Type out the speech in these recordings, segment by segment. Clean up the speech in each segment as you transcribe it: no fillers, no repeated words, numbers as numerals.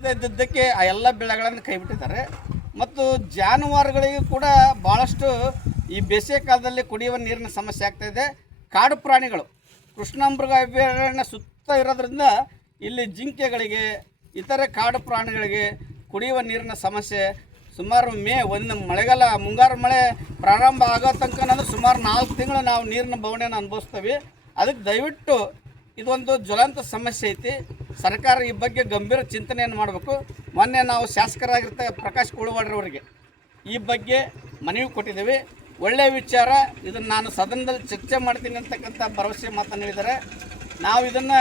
ಇದ್ದದ್ದಕ್ಕೆ ಆ ಎಲ್ಲ ಬೆಳೆಗಳನ್ನು ಕೈಬಿಟ್ಟಿದ್ದಾರೆ ಮತ್ತು ಜಾನುವಾರುಗಳಿಗೂ ಕೂಡ ಭಾಳಷ್ಟು ಈ ಬೇಸಿಗೆ ಕಾಲದಲ್ಲಿ ಕುಡಿಯುವ ನೀರಿನ ಸಮಸ್ಯೆ ಆಗ್ತಾಯಿದೆ. ಕಾಡು ಪ್ರಾಣಿಗಳು ಕೃಷ್ಣಮೃಗ ಅಭಯಾರಣ್ಯ ಸುತ್ತ ಇರೋದ್ರಿಂದ ಇಲ್ಲಿ ಜಿಂಕೆಗಳಿಗೆ ಇತರೆ ಕಾಡು ಪ್ರಾಣಿಗಳಿಗೆ ಕುಡಿಯುವ ನೀರಿನ ಸಮಸ್ಯೆ ಸುಮಾರು ಒಂದು ಮಳೆಗಾಲ ಮುಂಗಾರು ಮಳೆ ಪ್ರಾರಂಭ ಆಗೋ ತನಕ ಸುಮಾರು 4 ತಿಂಗಳು ನಾವು ನೀರಿನ ಬವಣೆಯನ್ನು ಅನುಭವಿಸ್ತೀವಿ. ಅದಕ್ಕೆ ದಯವಿಟ್ಟು ಇದೊಂದು ಜ್ವಲಂತ ಸಮಸ್ಯೆ ಐತಿ. ಸರ್ಕಾರ ಈ ಬಗ್ಗೆ ಗಂಭೀರ ಚಿಂತನೆಯನ್ನು ಮಾಡಬೇಕು. ಮೊನ್ನೆ ನಾವು ಶಾಸಕರಾಗಿರ್ತ ಪ್ರಕಾಶ್ ಕೋಳಿವಾಡ್ರವರಿಗೆ ಈ ಬಗ್ಗೆ ಮನವಿ ಕೊಟ್ಟಿದ್ದೇವೆ. ಒಳ್ಳೆಯ ವಿಚಾರ, ಇದನ್ನು ನಾನು ಸದನದಲ್ಲಿ ಚರ್ಚೆ ಮಾಡ್ತೀನಿ ಅಂತಕ್ಕಂಥ ಭರವಸೆ ಮಾತನ್ನು ಹೇಳಿದ್ದಾರೆ. ನಾವು ಇದನ್ನು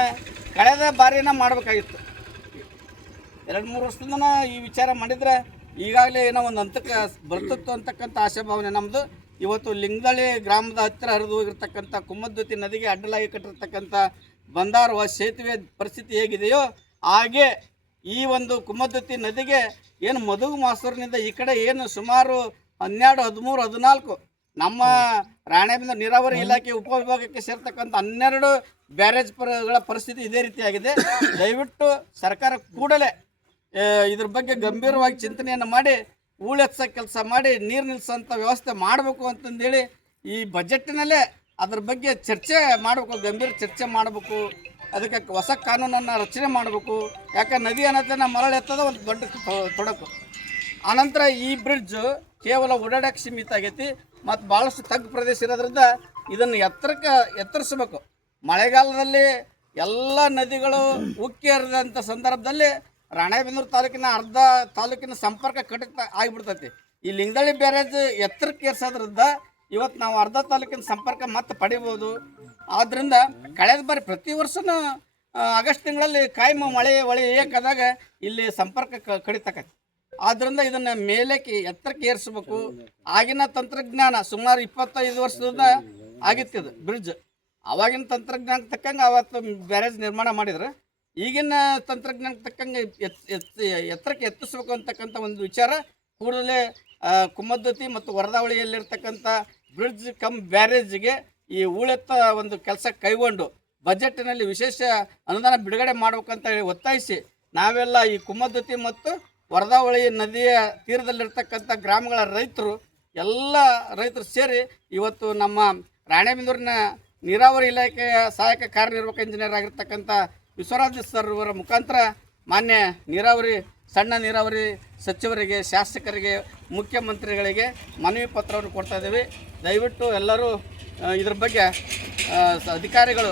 ಕಳೆದ ಬಾರಿನ ಮಾಡಬೇಕಾಗಿತ್ತು. 2-3 ವರ್ಷದಿಂದ ಈ ವಿಚಾರ ಮಾಡಿದರೆ ಈಗಾಗಲೇ ಏನೋ ಒಂದು ಹಂತಕ್ಕೆ ಬರ್ತಿತ್ತು ಅಂತಕ್ಕಂಥ ಆಶಾಭಾವನೆ ನಮ್ಮದು. ಇವತ್ತು ಲಿಂಗದಳ್ಳಿ ಗ್ರಾಮದ ಹತ್ತಿರ ಹರಿದು ಹೋಗಿರ್ತಕ್ಕಂಥ ಕುಮ್ಮದ್ವತಿ ನದಿಗೆ ಅಡ್ಡಲಾಗಿ ಕಟ್ಟಿರ್ತಕ್ಕಂಥ ಬಂದಾರುವ ಸೇತುವೆ ಪರಿಸ್ಥಿತಿ ಹೇಗಿದೆಯೋ ಹಾಗೆ ಈ ಒಂದು ಕುಮ್ಮದ್ವತಿ ನದಿಗೆ ಏನು ಮದುಗು ಮಾಸೂರಿನಿಂದ ಈ ಕಡೆ ಏನು ಸುಮಾರು 12, 13, 14 ನಮ್ಮ ರಾಣೆಬೆನ್ನೂರು ನೀರಾವರಿ ಇಲಾಖೆ ಉಪವಿಭಾಗಕ್ಕೆ ಸೇರ್ತಕ್ಕಂಥ 12 ಬ್ಯಾರೇಜ್ಗಳ ಪರಿಸ್ಥಿತಿ ಇದೇ ರೀತಿಯಾಗಿದೆ. ದಯವಿಟ್ಟು ಸರ್ಕಾರ ಕೂಡಲೇ ಇದ್ರ ಬಗ್ಗೆ ಗಂಭೀರವಾಗಿ ಚಿಂತನೆಯನ್ನು ಮಾಡಿ ಹೂಳೆತ್ಸೋ ಕೆಲಸ ಮಾಡಿ ನೀರು ನಿಲ್ಲಿಸೋಂಥ ವ್ಯವಸ್ಥೆ ಮಾಡಬೇಕು ಅಂತಂದೇಳಿ ಈ ಬಜೆಟ್ನಲ್ಲೇ ಅದ್ರ ಬಗ್ಗೆ ಚರ್ಚೆ ಮಾಡಬೇಕು, ಗಂಭೀರ ಚರ್ಚೆ ಮಾಡಬೇಕು. ಅದಕ್ಕೆ ಹೊಸ ಕಾನೂನನ್ನು ರಚನೆ ಮಾಡಬೇಕು. ಯಾಕೆ ನದಿ ಅನ್ನೋದನ್ನು ಮರಳೆತ್ತದ ಒಂದು ದೊಡ್ಡ ತೊಡಕು. ಆನಂತರ ಈ ಬ್ರಿಡ್ಜ್ ಕೇವಲ ಓಡಾಡೋಕ್ಕೆ ಸೀಮಿತ ಆಗೈತಿ ಮತ್ತು ಭಾಳಷ್ಟು ತಗ್ಗು ಪ್ರದೇಶ ಇರೋದ್ರಿಂದ ಇದನ್ನು ಎತ್ತರಿಸಬೇಕು. ಮಳೆಗಾಲದಲ್ಲಿ ಎಲ್ಲ ನದಿಗಳು ಉಕ್ಕಿ ಹರಿದಂಥ ಸಂದರ್ಭದಲ್ಲಿ ರಾಣೆಬೆನ್ನೂರು ತಾಲೂಕಿನ ಅರ್ಧ ತಾಲೂಕಿನ ಸಂಪರ್ಕ ಕಡಿತ ಆಗಿಬಿಡ್ತೈತಿ. ಈ ಲಿಂಗದಳ್ಳಿ ಬ್ಯಾರೇಜ್ ಎತ್ತರಕ್ಕೆ ಏರ್ಸೋದ್ರಿಂದ ಇವತ್ತು ನಾವು ಅರ್ಧ ತಾಲೂಕಿನ ಸಂಪರ್ಕ ಮತ್ತೆ ಪಡಿಬೋದು. ಆದ್ದರಿಂದ ಕಳೆದ ಬಾರಿ ಪ್ರತಿ ವರ್ಷವೂ ಆಗಸ್ಟ್ ತಿಂಗಳಲ್ಲಿ ಕಾಯಂ ಮಳೆ ಏಕಾದಾಗ ಇಲ್ಲಿ ಸಂಪರ್ಕ ಕಡಿತಕ್ಕೈತಿ. ಆದ್ದರಿಂದ ಇದನ್ನು ಮೇಲಕ್ಕೆ ಎತ್ತರಕ್ಕೆ ಏರಿಸಬೇಕು. ಆಗಿನ ತಂತ್ರಜ್ಞಾನ ಸುಮಾರು 25 ವರ್ಷದಿಂದ ಆಗಿತ್ತಿದು ಬ್ರಿಡ್ಜ್. ಆವಾಗಿನ ತಂತ್ರಜ್ಞಾನಕ್ಕೆ ತಕ್ಕಂಗೆ ಅವತ್ತು ಬ್ಯಾರೇಜ್ ನಿರ್ಮಾಣ ಮಾಡಿದ್ರು. ಈಗಿನ ತಂತ್ರಜ್ಞಾನಕ್ಕೆ ತಕ್ಕಂಗೆ ಎತ್ತರಕ್ಕೆ ಎತ್ತಿಸ್ಬೇಕು ಅಂತಕ್ಕಂಥ ಒಂದು ವಿಚಾರ ಕೂಡಲೇ ಕುಮ್ಮದ್ವತಿ ಮತ್ತು ವರದಾವಳಿಯಲ್ಲಿರ್ತಕ್ಕಂಥ ಬ್ರಿಡ್ಜ್ ಕಮ್ ಬ್ಯಾರೇಜ್ಗೆ ಈ ಹೂಳೆತ್ತ ಒಂದು ಕೆಲಸ ಕೈಗೊಂಡು ಬಜೆಟ್ನಲ್ಲಿ ವಿಶೇಷ ಅನುದಾನ ಬಿಡುಗಡೆ ಮಾಡಬೇಕಂತ ಹೇಳಿ ಒತ್ತಾಯಿಸಿ ನಾವೆಲ್ಲ ಈ ಕುಮ್ಮದ್ವತಿ ಮತ್ತು ವರದಾವಳಿ ನದಿಯ ತೀರದಲ್ಲಿರ್ತಕ್ಕಂಥ ಗ್ರಾಮಗಳ ಎಲ್ಲ ರೈತರು ಸೇರಿ ಇವತ್ತು ನಮ್ಮ ರಾಣೆಬೆನ್ನೂರಿನ ನೀರಾವರಿ ಇಲಾಖೆಯ ಸಹಾಯಕ ಕಾರ್ಯನಿರ್ವಾಹಕ ಇಂಜಿನಿಯರ್ ಆಗಿರ್ತಕ್ಕಂಥ ವಿಶ್ವರಾಜ್ ಸರ್ ಅವರ ಮುಖಾಂತರ ಮಾನ್ಯ ಸಣ್ಣ ನೀರಾವರಿ ಸಚಿವರಿಗೆ, ಶಾಸಕರಿಗೆ, ಮುಖ್ಯಮಂತ್ರಿಗಳಿಗೆ ಮನವಿ ಪತ್ರವನ್ನು ಕೊಡ್ತಾ ಇದ್ದೀವಿ. ದಯವಿಟ್ಟು ಎಲ್ಲರೂ ಇದ್ರ ಬಗ್ಗೆ ಅಧಿಕಾರಿಗಳು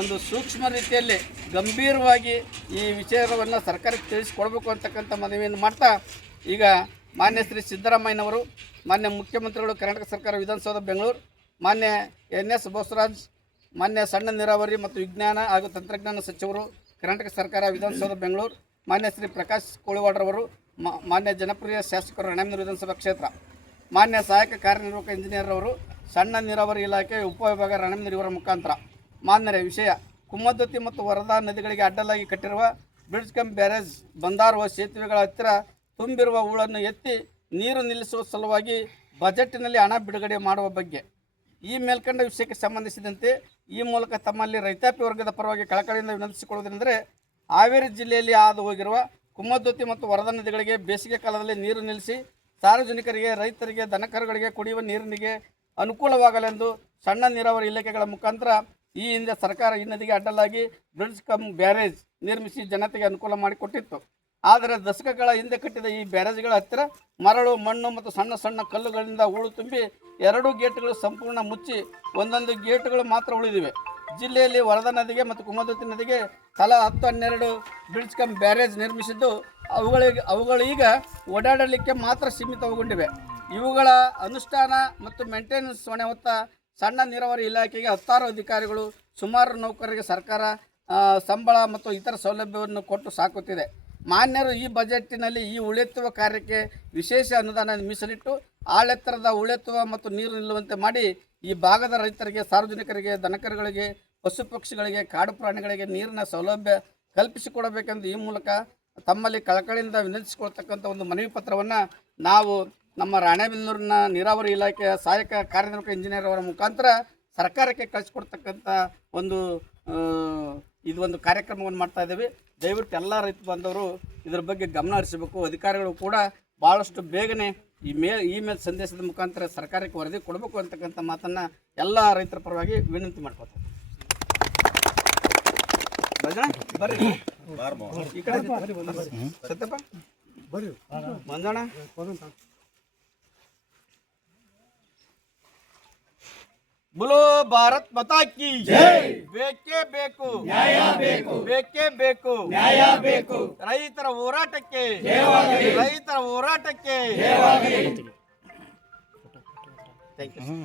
ಒಂದು ಸೂಕ್ಷ್ಮ ರೀತಿಯಲ್ಲಿ ಗಂಭೀರವಾಗಿ ಈ ವಿಚಾರವನ್ನು ಸರ್ಕಾರಕ್ಕೆ ತಿಳಿಸಿಕೊಡ್ಬೇಕು ಅಂತಕ್ಕಂಥ ಮನವಿಯನ್ನು ಮಾಡ್ತಾ, ಈಗ ಮಾನ್ಯ ಶ್ರೀ ಸಿದ್ದರಾಮಯ್ಯನವರು, ಮಾನ್ಯ ಮುಖ್ಯಮಂತ್ರಿಗಳು, ಕರ್ನಾಟಕ ಸರ್ಕಾರ ವಿಧಾನಸೌಧ ಬೆಂಗಳೂರು, ಮಾನ್ಯ NS ಬೋಸರಾಜ್, ಮಾನ್ಯ ಸಣ್ಣ ನೀರಾವರಿ ಮತ್ತು ವಿಜ್ಞಾನ ಹಾಗೂ ತಂತ್ರಜ್ಞಾನ ಸಚಿವರು, ಕರ್ನಾಟಕ ಸರ್ಕಾರ ವಿಧಾನಸೌಧ ಬೆಂಗಳೂರು, ಮಾನ್ಯ ಶ್ರೀ ಪ್ರಕಾಶ್ ಕೋಳಿವಾಡ್ರವರು, ಮಾನ್ಯ ಜನಪ್ರಿಯ ಶಾಸಕರು ರಾಣೆಬೆನ್ನೂರು ವಿಧಾನಸಭಾ ಕ್ಷೇತ್ರ, ಮಾನ್ಯ ಸಹಾಯಕ ಕಾರ್ಯನಿರ್ವಾಹಕ ಇಂಜಿನಿಯರ್ ಅವರು, ಸಣ್ಣ ನೀರಾವರಿ ಇಲಾಖೆ ಉಪವಿಭಾಗ ರಾಣೆಬೆನ್ನೂರು ಇವರ ಮುಖಾಂತರ ಮಾನ್ಯರ ವಿಷಯ ಕುಮ್ಮದ್ವತಿ ಮತ್ತು ವರದಾ ನದಿಗಳಿಗೆ ಅಡ್ಡಲಾಗಿ ಕಟ್ಟಿರುವ ಬ್ರಿಡ್ಜ್ ಕಮ್ ಬ್ಯಾರೇಜ್ ಬಂದಾರುವ ಸೇತುವೆಗಳ ಹತ್ತಿರ ತುಂಬಿರುವ ಹೂಳನ್ನು ಎತ್ತಿ ನೀರು ನಿಲ್ಲಿಸುವ ಸಲುವಾಗಿ ಬಜೆಟ್ನಲ್ಲಿ ಹಣ ಬಿಡುಗಡೆ ಮಾಡುವ ಬಗ್ಗೆ ಈ ಮೇಲ್ಕಂಡ ವಿಷಯಕ್ಕೆ ಸಂಬಂಧಿಸಿದಂತೆ ಈ ಮೂಲಕ ತಮ್ಮಲ್ಲಿ ರೈತಾಪಿ ವರ್ಗದ ಪರವಾಗಿ ಕಳಕಳಿಯಿಂದ ವಿನಂತಿಸಿಕೊಳ್ಳುವುದೆಂದರೆ, ಹಾವೇರಿ ಜಿಲ್ಲೆಯಲ್ಲಿ ಹಾದು ಹೋಗಿರುವ ಕುಮ್ಮದ್ವತಿ ಮತ್ತು ವರದಾ ನದಿಗಳಿಗೆ ಬೇಸಿಗೆ ಕಾಲದಲ್ಲಿ ನೀರು ನಿಲ್ಲಿಸಿ ಸಾರ್ವಜನಿಕರಿಗೆ, ರೈತರಿಗೆ, ದನಕರುಗಳಿಗೆ ಕುಡಿಯುವ ನೀರಿನಿಗೆ ಅನುಕೂಲವಾಗಲೆಂದು ಸಣ್ಣ ನೀರಾವರಿ ಇಲಾಖೆಗಳ ಮುಖಾಂತರ ಈ ಹಿಂದೆ ಸರ್ಕಾರ ಈ ನದಿಗೆ ಅಡ್ಡಲಾಗಿ ಬ್ರಿಡ್ಜ್ ಕಮ್ ಬ್ಯಾರೇಜ್ ನಿರ್ಮಿಸಿ ಜನತೆಗೆ ಅನುಕೂಲ ಮಾಡಿಕೊಟ್ಟಿತ್ತು. ಆದರೆ ದಶಕಗಳ ಹಿಂದೆ ಕಟ್ಟಿದ ಈ ಬ್ಯಾರೇಜ್ಗಳ ಹತ್ತಿರ ಮರಳು, ಮಣ್ಣು ಮತ್ತು ಸಣ್ಣ ಸಣ್ಣ ಕಲ್ಲುಗಳಿಂದ ಹೂಳು ತುಂಬಿ 2 ಗೇಟ್ಗಳು ಸಂಪೂರ್ಣ ಮುಚ್ಚಿ ಒಂದೊಂದು ಗೇಟ್ಗಳು ಮಾತ್ರ ಉಳಿದಿವೆ. ಜಿಲ್ಲೆಯಲ್ಲಿ ವರದಾ ನದಿಗೆ ಮತ್ತು ಕುಮ್ಮದ್ವತಿ ನದಿಗೆ ತಲಾ 10-12 ಬ್ರಿಡ್ಜ್ ಕಮ್ ಬ್ಯಾರೇಜ್ ನಿರ್ಮಿಸಿದ್ದು ಅವುಗಳೀಗ ಓಡಾಡಲಿಕ್ಕೆ ಮಾತ್ರ ಸೀಮಿತಗೊಂಡಿವೆ. ಇವುಗಳ ಅನುಷ್ಠಾನ ಮತ್ತು ಮೇಂಟೆನೆನ್ಸ್ ಹೊಣೆ ಹೊತ್ತ ಸಣ್ಣ ನೀರಾವರಿ ಇಲಾಖೆಗೆ 10 ಅಧಿಕಾರಿಗಳು, ಸುಮಾರು ನೌಕರರಿಗೆ ಸರ್ಕಾರ ಸಂಬಳ ಮತ್ತು ಇತರ ಸೌಲಭ್ಯವನ್ನು ಕೊಟ್ಟು ಸಾಕುತ್ತಿದೆ. ಮಾನ್ಯರು ಈ ಬಜೆಟ್ಟಿನಲ್ಲಿ ಈ ಹೂಳೆತ್ತುವ ಕಾರ್ಯಕ್ಕೆ ವಿಶೇಷ ಅನುದಾನ ಮೀಸಲಿಟ್ಟು ಆಳೆತ್ತರದ ಹೂಳೆತ್ತುವ ಮತ್ತು ನೀರು ನಿಲ್ಲುವಂತೆ ಮಾಡಿ ಈ ಭಾಗದ ರೈತರಿಗೆ, ಸಾರ್ವಜನಿಕರಿಗೆ, ದನಕರುಗಳಿಗೆ, ಪಶು ಪಕ್ಷಿಗಳಿಗೆ, ಕಾಡು ಪ್ರಾಣಿಗಳಿಗೆ ನೀರಿನ ಸೌಲಭ್ಯ ಕಲ್ಪಿಸಿಕೊಡಬೇಕೆಂದು ಈ ಮೂಲಕ ತಮ್ಮಲ್ಲಿ ಕಳಕಳಿಯಿಂದ ವಿನಂತಿಸಿಕೊಳ್ತಕ್ಕಂಥ ಒಂದು ಮನವಿ ಪತ್ರವನ್ನು ನಾವು ನಮ್ಮ ರಾಣೆಬೆನ್ನೂರಿನ ನೀರಾವರಿ ಇಲಾಖೆಯ ಸಹಾಯಕ ಕಾರ್ಯನಿರ್ವಾಹಕ ಇಂಜಿನಿಯರ್ ಅವರ ಮುಖಾಂತರ ಸರ್ಕಾರಕ್ಕೆ ಕಳಿಸಿಕೊಡ್ತಕ್ಕಂಥ ಒಂದು ಇದು ಒಂದು ಕಾರ್ಯಕ್ರಮವನ್ನು ಮಾಡ್ತಾ ಇದ್ದೀವಿ. ದಯವಿಟ್ಟು ಎಲ್ಲ ರೈತ ಬಾಂಧವರು ಇದರ ಬಗ್ಗೆ ಗಮನ ಹರಿಸಬೇಕು. ಅಧಿಕಾರಿಗಳು ಕೂಡ ಭಾಳಷ್ಟು ಬೇಗನೆ ಇಮೇಲ್ ಸಂದೇಶದ ಮುಖಾಂತರ ಸರ್ಕಾರಕ್ಕೆ ವರದಿ ಕೊಡಬೇಕು ಅಂತಕ್ಕಂಥ ಮಾತನ್ನು ಎಲ್ಲ ರೈತರ ಪರವಾಗಿ ವಿನಂತಿ ಮಾಡ್ಕೊತಾರೆ. ಬರ್ರಿ ಈ ಕಡೆ ಸತ್ಯಪ್ಪ ಬರ್ರಿ ಮಂಜಣ್ಣ. बोलो भारत माता की जय. ಬೇಕೇ ಬೇಕು ನ್ಯಾಯ ಬೇಕು, ಬೇಕೇ ಬೇಕು ನ್ಯಾಯ ಬೇಕು. ರೈತರ ಹೋರಾಟಕ್ಕೆ ಜಯವಾಗಲಿ, ರೈತರ ಹೋರಾಟಕ್ಕೆ ಜಯವಾಗಲಿ. Thank you.